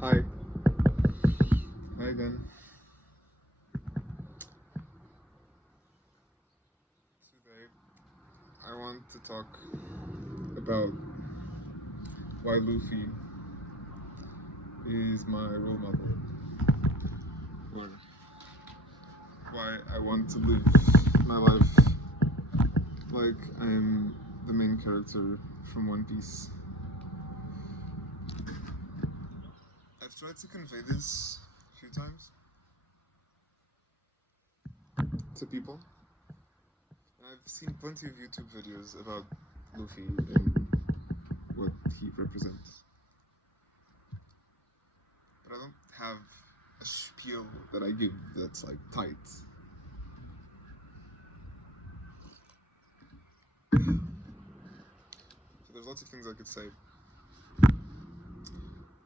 Hi. Hi again. Today, I want to talk about why Luffy is my role model, or why I want to live my life like I'm the main character from One Piece. I've tried to convey this a few times to people. I've seen plenty of YouTube videos about Luffy and what he represents. But I don't have a spiel that I give that's like tight. So there's lots of things I could say.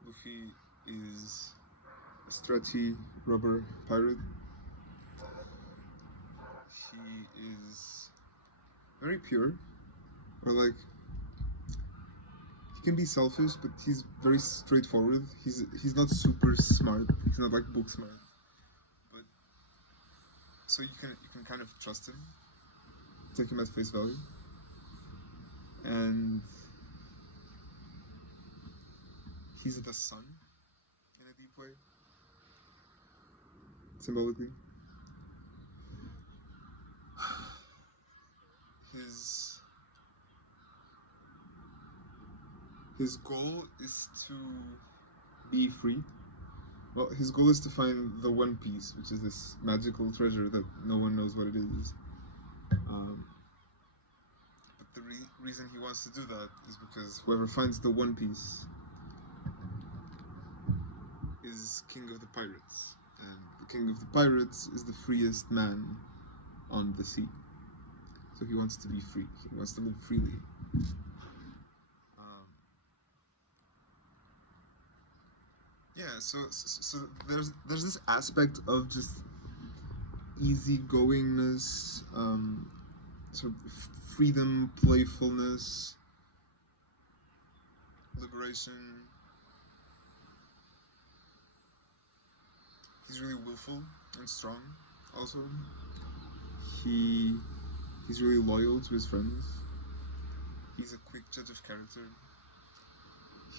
Luffy is a stretchy rubber pirate. He is very pure, or like he can be selfish, but he's very straightforward. He's not super smart. He's not like book smart, but so you can kind of trust him, take him at face value, and he's the sun in a deep way, symbolically. His goal is to be free. Well, his goal is to find the One Piece, which is this magical treasure that no one knows what it is. But the reason he wants to do that is because whoever finds the One Piece is king of the pirates. And the king of the pirates is the freest man on the sea. So he wants to be free. He wants to live freely. Yeah, so there's this aspect of just easygoingness, sort of freedom, playfulness, liberation. He's really willful and strong. Also, he's really loyal to his friends. He's a quick judge of character.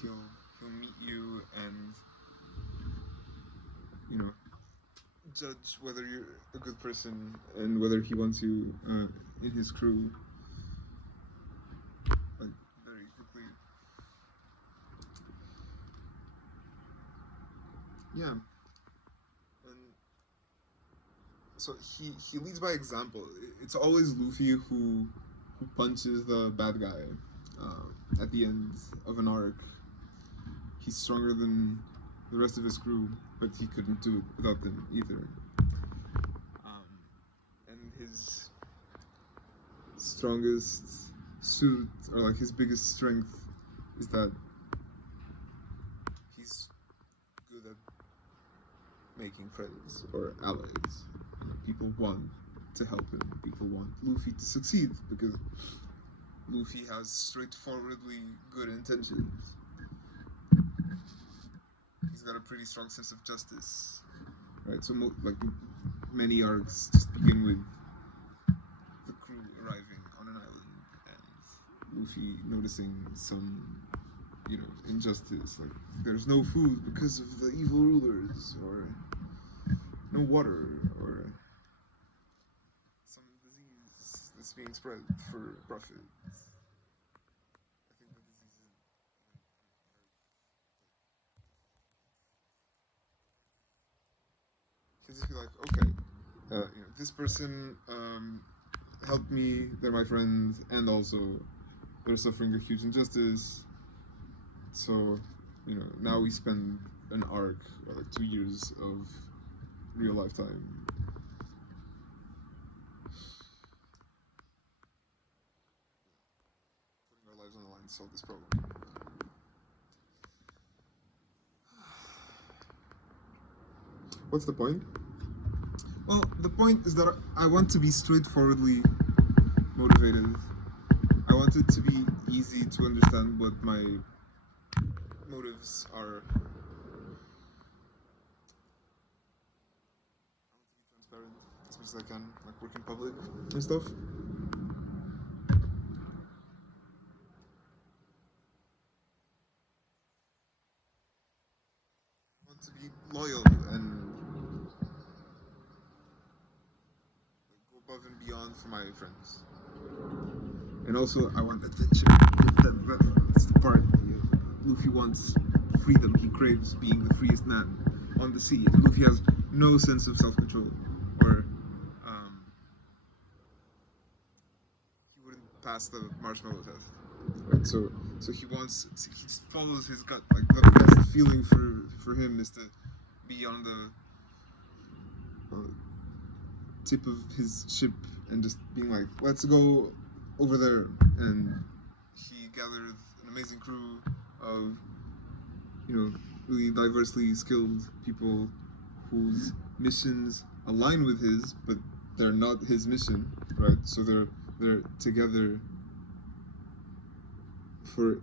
He'll meet you and, you know, judge whether you're a good person and whether he wants you in his crew, like, very quickly. Yeah. And so he leads by example. It's always Luffy who punches the bad guy at the end of an arc. He's stronger than the rest of his crew, but he couldn't do it without them either. And his strongest suit, or like his biggest strength, is that he's good at making friends or allies. People want to help him. People want Luffy to succeed because Luffy has straightforwardly good intentions. He's got a pretty strong sense of justice, right? So like many arcs just begin with the crew arriving on an island and Luffy noticing some, injustice, like there's no food because of the evil rulers, or no water, or some disease that's being spread for profit. He'll just be like, okay, this person helped me, they're my friends, and also they're suffering a huge injustice. So, now we spend an arc, or like 2 years of real lifetime. Putting our lives on the line to solve this problem. What's the point? Well, the point is that I want to be straightforwardly motivated. I want it to be easy to understand what my motives are. much as I can, like work in public and stuff. I want to be loyal and go above and beyond for my friends. And also, I want adventure. That's the part. Luffy wants freedom. He craves being the freest man on the sea. And Luffy has no sense of self-control, or he wouldn't pass the marshmallow test. Right? So he wants. He just follows his gut. Like the best feeling for him is to be on the tip of his ship and just being like, let's go over there. And he gathered an amazing crew of, really diversely skilled people whose missions align with his, but they're not his mission, right? So they're together for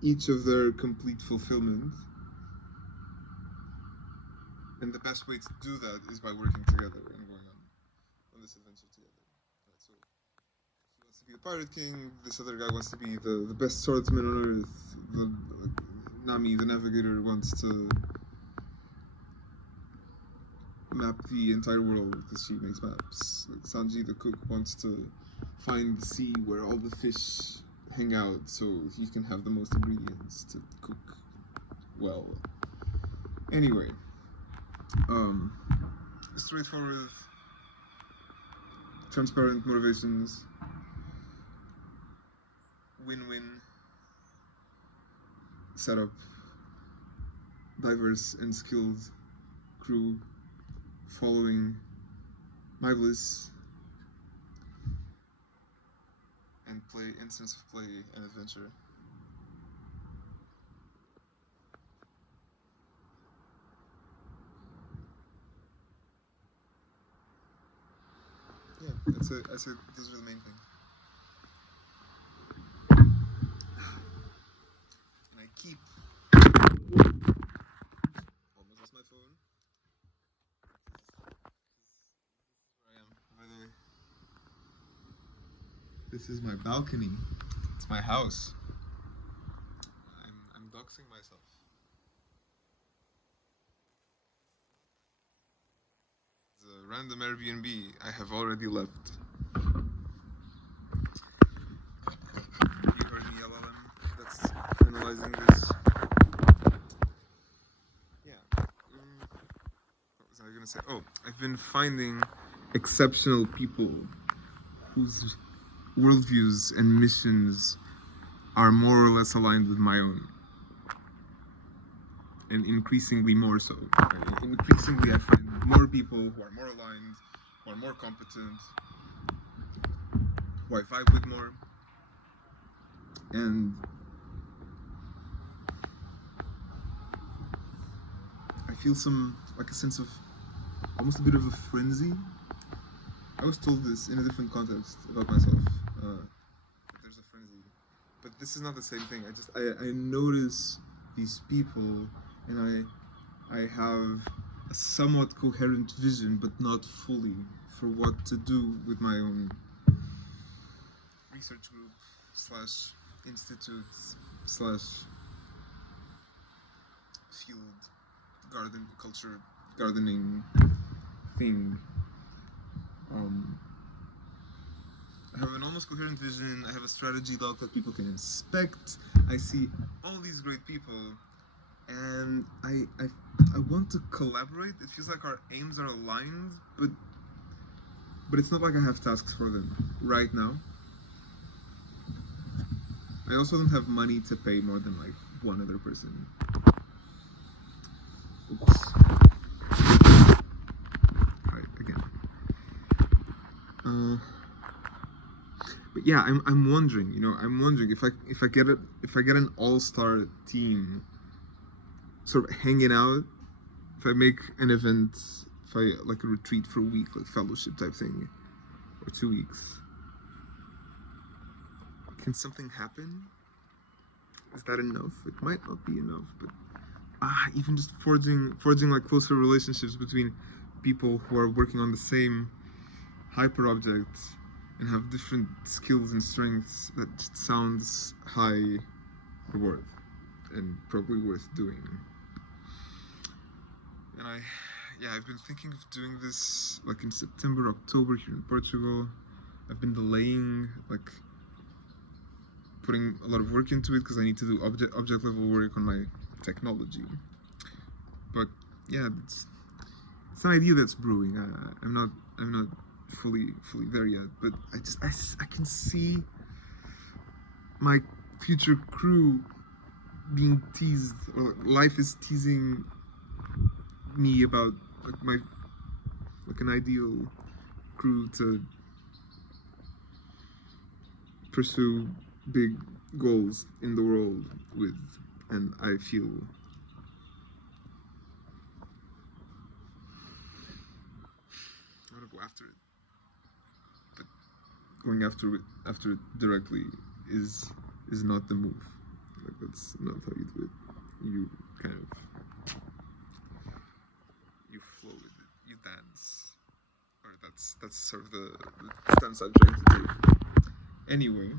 each of their complete fulfillment. And the best way to do that is by working together and going on this adventure together. Right, so he wants to be the pirate king. This other guy wants to be the best swordsman on earth. Nami, the navigator, wants to map the entire world because she makes maps. Like Sanji, the cook, wants to find the sea where all the fish hang out so he can have the most ingredients to cook well. Anyway, straightforward, transparent motivations, win-win setup, diverse and skilled crew following my bliss, and sense of play and adventure. Yeah, I'd say those are the main things. And I keep almost lost my phone. This is where I am, by the way. This is my balcony. It's my house. I'm doxing myself. It's a random Airbnb. I have already left. You heard me, LLM. That's analyzing this. Yeah. What was I gonna say? Oh, I've been finding exceptional people whose worldviews and missions are more or less aligned with my own. And increasingly more so. Right? Increasingly, I find more people who are more aligned, who are more competent, who I vibe with more. And I feel a sense of, almost a bit of a frenzy. I was told this in a different context about myself. There's a frenzy. But this is not the same thing. I notice these people, and I have a somewhat coherent vision, but not fully, for what to do with my own research group / institute / field gardening thing. I have an almost coherent vision. I have a strategy doc that people can inspect. I see all these great people, and I want to collaborate. It feels like our aims are aligned, but it's not like I have tasks for them right now. I also don't have money to pay more than like one other person. Oops. Alright, again. But yeah, I'm wondering, if I get an all-star team sort of hanging out, if I make an event, if I like a retreat for a week, like fellowship type thing, or 2 weeks, can something happen? Is that enough? It might not be enough, but even just forging like closer relationships between people who are working on the same hyper object and have different skills and strengths, that just sounds high reward and probably worth doing. And I've been thinking of doing this like in September, October here in Portugal. I've been delaying, like putting a lot of work into it because I need to do object level work on my technology. But yeah, it's an idea that's brewing. I'm not fully there yet, but I can see my future crew being teased, or life is teasing me about like an ideal crew to pursue big goals in the world with, and I feel I want to go after it, but going after it directly is not the move. Like, that's not how you do it. You kind of flow with it, you dance, or that's sort of the stance I'm trying to do. Anyway,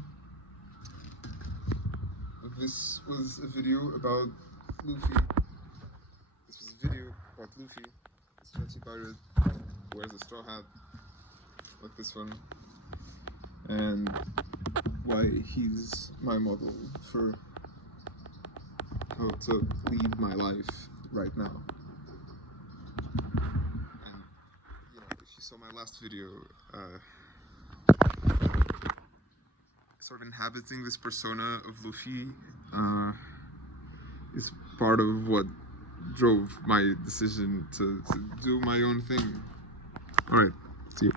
this was a video about Luffy. This was a video about Luffy, this fancy pirate who wears a straw hat like this one, and why he's my model for how to lead my life right now. And if you saw my last video, sort of inhabiting this persona of Luffy is part of what drove my decision to do my own thing. Alright, see you.